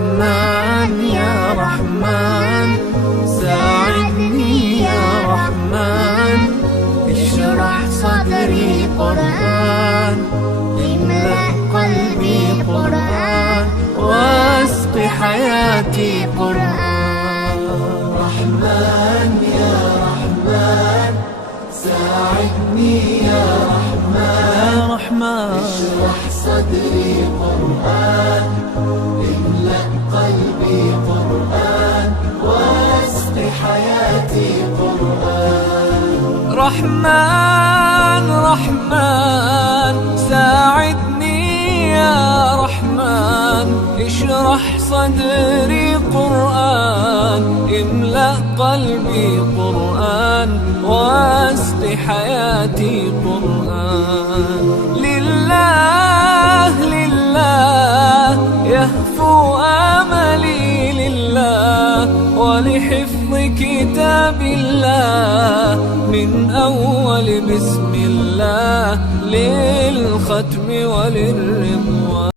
رحمن يا رحمن ساعدني يا رحمن، اشرح صدري قرآن، املأ قلبي قرآن، واسق حياتي قرآن. رحمن يا رحمن ساعدني يا رحمن، اشرح صدري قرآن، املأ قلبي قرآن، واسق حياتي قرآن. رحمن رحمن ساعدني يا رحمن، اشرح صدري قرآن، املأ قلبي قرآن، واسق حياتي قرآن. لله لله يهفو آملي لله، ولحفظ كتاب الله من أول بسم الله للختم وللرضوان.